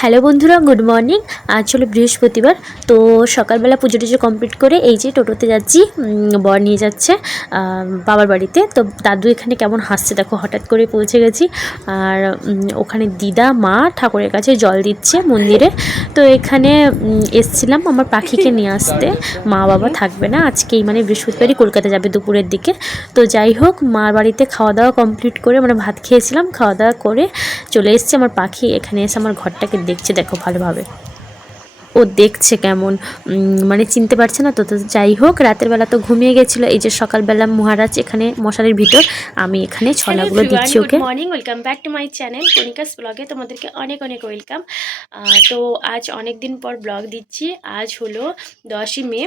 Hello বন্ধুরা, good morning. আজ হলো বৃহস্পতিবার, তো সকালবেলা পুজো টুজো কমপ্লিট করে এই যে টোটোতে যাচ্ছি বর নিয়ে যাচ্ছে বাবার বাড়িতে। তো দাদু এখানে কেমন হাসছে দেখো, হঠাৎ করে পৌঁছে গেছি। আর ওখানে দিদা, মা ঠাকুরের কাছে জল দিচ্ছে মন্দিরে। তো এখানে এসছিলাম আমার পাখিকে নিয়ে আসতে। মা বাবা থাকবে না, আজকেই মানে বৃহস্পতিবারই কলকাতা যাবে দুপুরের দিকে। তো যাই হোক, মার বাড়িতে খাওয়া দাওয়া কমপ্লিট করে মানে ভাত খেয়েছিলাম, খাওয়া দাওয়া করে চলে এসেছি আমার পাখি। এখানে এসে আমার ঘরটাকে দেখছে দেখো ভালোভাবে। ও দেখছে কেমন মানে চিনতে পারছে না তো তো যাই হোক রাতের বেলা তো ঘুমিয়ে গেছিল। এই যে সকালবেলা মহারাজ এখানে মশারির ভিতর আমি এখানে ছলাগুলো দিচ্ছি okay good morning welcome back to my channel কনিকাস ব্লগে তোমাদেরকে অনেক অনেক ওয়েলকাম তো আজ অনেক দিন পর ব্লগ দিচ্ছি। আজ হলো দশই মে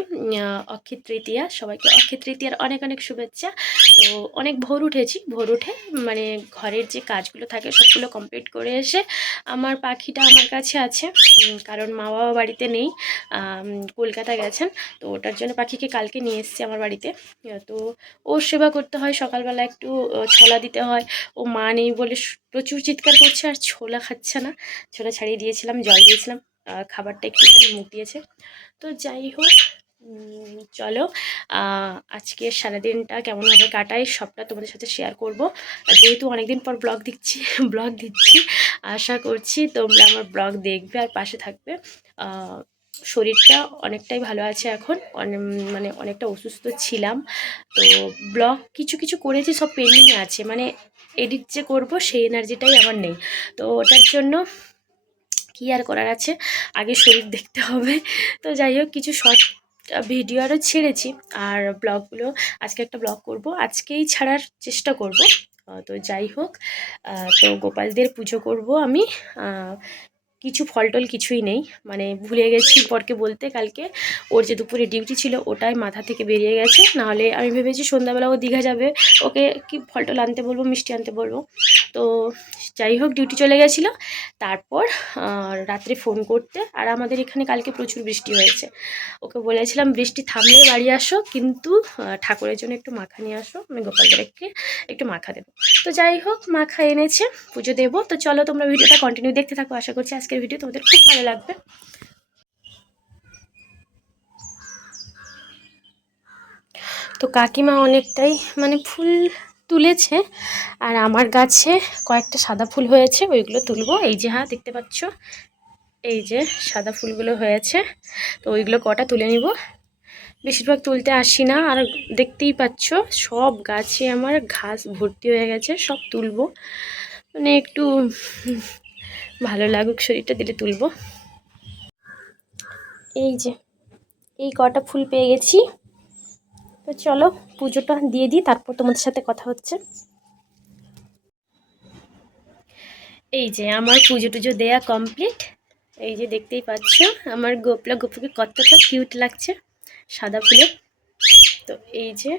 অক্ষয় তৃতীয়া। সবাইকে অক্ষয় তৃতীয়ার অনেক অনেক শুভেচ্ছা। তো অনেক ভোর উঠেছি। ভোর উঠে মানে ঘরের যে কাজগুলো থাকে সবগুলো কমপ্লিট করে এসে আমার পাখিটা আমার কাছে আছে। কারণ মা বাবা বাড়িতে নেই কলকাতা গেছেন, তো ওটার জন্য পাখিকে কালকে নিয়ে এসেছি আমার বাড়িতে। তো ওর সেবা করতে হয়, সকালবেলা একটু ছোলা দিতে হয়। ও মা নেই বলে প্রচুর চিৎকার করছে, আর ছোলা খাচ্ছে না। ছোলা ছাড়িয়ে দিয়েছিলাম, জল দিয়েছিলাম খাবারটা একটুখানি মুখ দিয়েছে তো যাই হোক চলো আজকে সারাদিনটা কেমনভাবে কাটাই সবটা তোমাদের সাথে শেয়ার করব। যেহেতু অনেকদিন পর ব্লগ দিচ্ছি ব্লগ দিচ্ছি, আশা করছি তোমরা আমার ব্লগ দেখবে আর পাশে থাকবে। শরীরটা অনেকটাই ভালো আছে এখন মানে অনেকটা অসুস্থ ছিলাম। তো ব্লগ কিছু কিছু করেছি, সব পেন্ডিংয়ে আছে। মানে এডিট যে করব সেই এনার্জিটাই আমার নেই। তো ওটার জন্য কি আর করার আছে? আগে শরীর দেখতে হবে। তো যাই হোক, কিছু শর্ট ভিডিও আরও ছেড়েছি আর ব্লগগুলো, আজকে একটা ব্লগ করব। আজকেই ছাড়ার চেষ্টা করব। তো যাই হোক তো গোপালদের পুজো করব আমি। কিছু ফলটল কিছুই নেই। মানে ভুলে গেছি পরকে বলতে কালকে। ওর যে দুপুরে ডিউটি ছিল ওটাই মাথা থেকে বেরিয়ে গেছে। নাহলে আমি ভেবেছি সন্ধ্যাবেলা ও দীঘা যাবে। ওকে কি ফলটল আনতে বলব, মিষ্টি আনতে বলব। তো যাই হোক, ডিউটি চলে গেছিল। তারপর রাত্রে ফোন করতে। আর আমাদের এখানে কালকে প্রচুর বৃষ্টি হয়েছে। ওকে বলেছিলাম, বৃষ্টি থামলে বাড়ি আসো, কিন্তু ঠাকুরের জন্য একটু মাখা নিয়ে আসো। আমি গোপালদারকে একটু মাখা দেবো। তো যাই হোক, মাখা এনেছে, পুজো দেবো। তো চলো তোমরা ভিডিওটা কন্টিনিউ দেখতে থাকো। আশা করছি আজকের ভিডিও তোমাদের খুব ভালো লাগবে। তো কাকিমা অনেকটাই মানে ফুল তুলেছে, আর আমার গাছে কয়েকটা সাদা ফুল হয়েছে, ওইগুলো তুলবো। এই যে হ্যাঁ দেখতে পাচ্ছ? এই যে, সাদা ফুলগুলো হয়েছে, তো ওইগুলো কটা তুলে নিব। বেশিরভাগ তুলতে আসি না, আর দেখতেই পাচ্ছ, সব গাছে আমার ঘাস ভর্তি হয়ে গেছে, সব তুলবো। মানে একটু ভালো লাগুক শরীরটা দিলে তুলবো। এই যে এই কটা ফুল পেয়ে গেছি। তো চলো পুজোটা দিয়ে দিই তারপর তোমাদের সাথে কথা হচ্ছে। এই যে আমার পুজো টুজো দেয়া কমপ্লিট এই যে দেখতেই পাচ্ছ আমার গোপলা গোপুকে কতটা কিউট লাগছে সাদা ফুলে। তো এই যে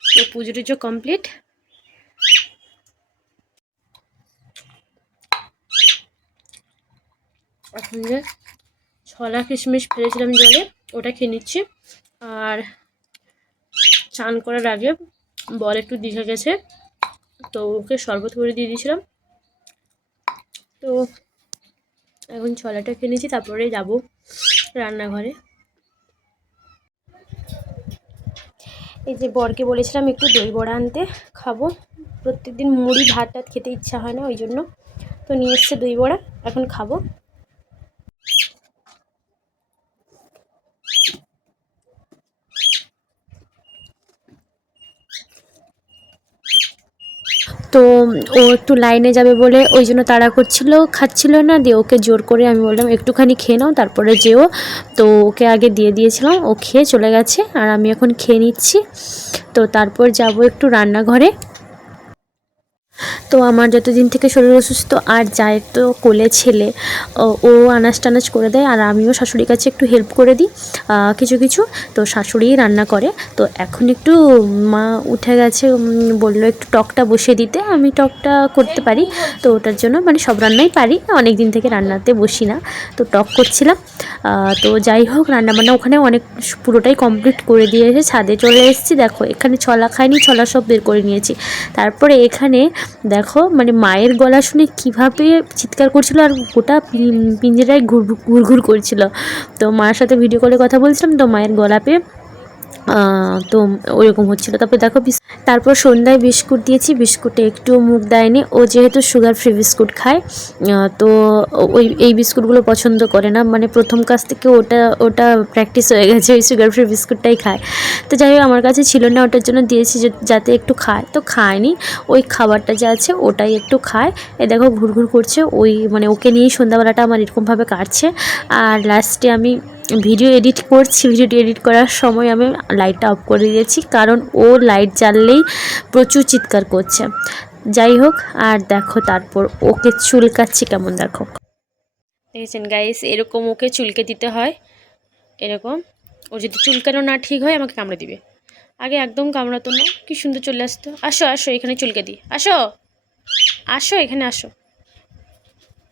তো পুজো টুজো কমপ্লিট এখন যে ছলা কিশমিশ ফেলেছিলাম জলে, ওটা খেয়ে নিচ্ছি। আর চান করার আগে বল একটু দীঘা গেছে, তো ওকে শরবত করে দিয়ে দিয়েছিলাম। তো এখন ছলাটা খেয়ে নিচ্ছি তারপরে যাব রান্নাঘরে। এই যে বরকে বলেছিলাম একটু দই বড়া আনতে, খাব। প্রত্যেকদিন মুড়ি, ভাত, টাত খেতে ইচ্ছা হয় না, ওই জন্য। তো নিয়ে এসছে দই বড়া, এখন খাব। তো ও একটু লাইনে যাবে বলে ওই জন্য তাড়া করছিল, খাচ্ছিল না। দিয়ে ওকে জোর করে আমি বললাম, একটুখানি খেয়ে নাও, তারপরে যেও। তো ওকে আগে দিয়ে দিয়েছিলাম, ও খেয়ে চলে গেছে। আর আমি এখন খেয়ে নিচ্ছি। তো তারপর যাব একটু রান্নাঘরে। তো আমার যতদিন থেকে শরীর অসুস্থ আর যায় তো কোলে ছেলে, ও আনাজ টানাজ করে দেয় আর আমিও শাশুড়ির কাছে একটু হেল্প করে দিই কিছু কিছু। তো শাশুড়িই রান্না করে। তো এখন একটু মা উঠে গেছে বলল একটু টকটা বসিয়ে দিতে, আমি টকটা করতে পারি। তো ওটার জন্য মানে সব রান্নাই পারি অনেক দিন থেকে রান্নাতে বসি না। তো টক করছিলাম। তো যাই হোক, রান্নাবান্না ওখানে অনেক পুরোটাই কমপ্লিট করে দিয়েছে ছাদে চলে এসেছি। দেখো, এখানে ছলা খাইনি, ছলা সব বের করে নিয়েছি। তারপরে এখানে দেখো মানে মায়ের গলা শুনে কীভাবে চিৎকার করছিল আর গোটা পিঞ্জরায় ঘুর, ঘুরঘুর করছিল। তো মায়ের সাথে ভিডিও কলে কথা বলছিলাম, তো মায়ের গলা পেয়ে তো ওইরকম হচ্ছিল। তারপর দেখো তারপর সন্ধ্যায় বিস্কুট দিয়েছি। বিস্কুটে একটু মুখ দেয়নি ও যেহেতু সুগার ফ্রি বিস্কুট খায় তো ওই, এই বিস্কুটগুলো পছন্দ করে না। মানে প্রথম কাছ থেকে ওটা ওটা প্র্যাকটিস হয়ে গেছে। ওই সুগার ফ্রি বিস্কুটটাই খায়। তো যাই হোক, আমার কাছে ছিল না। ওটার জন্য দিয়েছি যাতে একটু খায়। তো খায়নি। ওই খাবারটা যে আছে, ওটাই একটু খায়। এ দেখো, ঘুরঘুর করছে। ওই মানে ওকে নিয়েই সন্ধ্যাবেলাটা আমার এরকমভাবে কাটছে। আর লাস্টে আমি ভিডিও এডিট করছি ভিডিওটি এডিট করার সময় আমি লাইটটা অফ করে দিয়েছি, কারণ ও লাইট জ্বাললেই প্রচুর চিৎকার করছে। যাই হোক, আর দেখো তারপর ওকে চুলকাচ্ছি কেমন দেখো। দেখেছেন গাইস এরকম ওকে চুলকে দিতে হয়, এরকম। ও যদি চুলকানো না ঠিক হয়, আমাকে কামড়ে দিবে। আগে একদম কামড়াতো না, কি সুন্দর চলে আসতো। আসো আসো, এখানে চুলকে দিই। আসো আসো, এখানে আসো।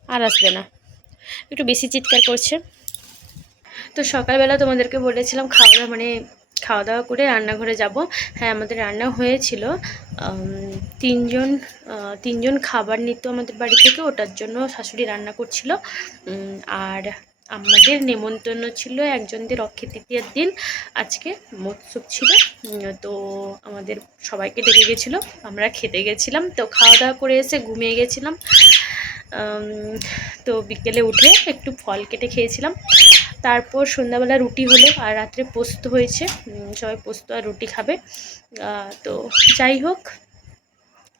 আর আসবে না। একটু বেশি চিৎকার করছে। তো সকালবেলা তোমাদেরকে বলেছিলাম খাওয়া দাওয়া মানে খাওয়া দাওয়া করে রান্নাঘরে যাব। হ্যাঁ আমাদের রান্না হয়েছিল। তিনজন তিনজন খাবার নিত আমাদের বাড়ি থেকে, ওটার জন্য শাশুড়ি রান্না করছিল। আর আমাদের নেমন্তন্ন ছিল একজনদের অক্ষয় তৃতীয়ার দিন। আজকে মৎসব ছিল। তো আমাদের সবাইকে ডেকে গেছিল। আমরা খেতে গেছিলাম। তো খাওয়া দাওয়া করে এসে ঘুমিয়ে গেছিলাম। তো বিকেলে উঠে একটু ফল কেটে খেয়েছিলাম। তারপর সন্ধ্যাবেলা রুটি হলো আর রাত্রে পোস্ত হয়েছে। সবাই পোস্ত আর রুটি খাবে। তো যাই হোক,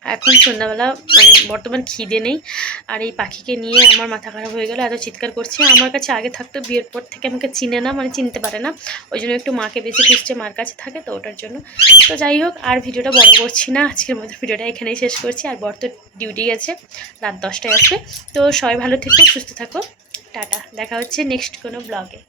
এখন সন্ধ্যাবেলা মানে বর্তমান খিদে নেই। আর এই পাখিকে নিয়ে আমার মাথা খারাপ হয়ে গেল, এত চিৎকার করছে। আমার কাছে আগে থাকতো, বিয়ের পর থেকে আমাকে চিনে না মানে চিনতে পারে না। ওই জন্য একটু মাকে বেশি খুঁজছে, মার কাছে থাকে তো ওটার জন্য। তো যাই হোক, আর ভিডিওটা বড় করছি না, আজকের মতো ভিডিওটা এখানেই শেষ করছি। আর বর তো ডিউটি গেছে, রাত দশটায় আসবে। তো সবাই ভালো থেকো, সুস্থ থাকো। টাটা দেখা হচ্ছে নেক্সট কোনো ব্লগে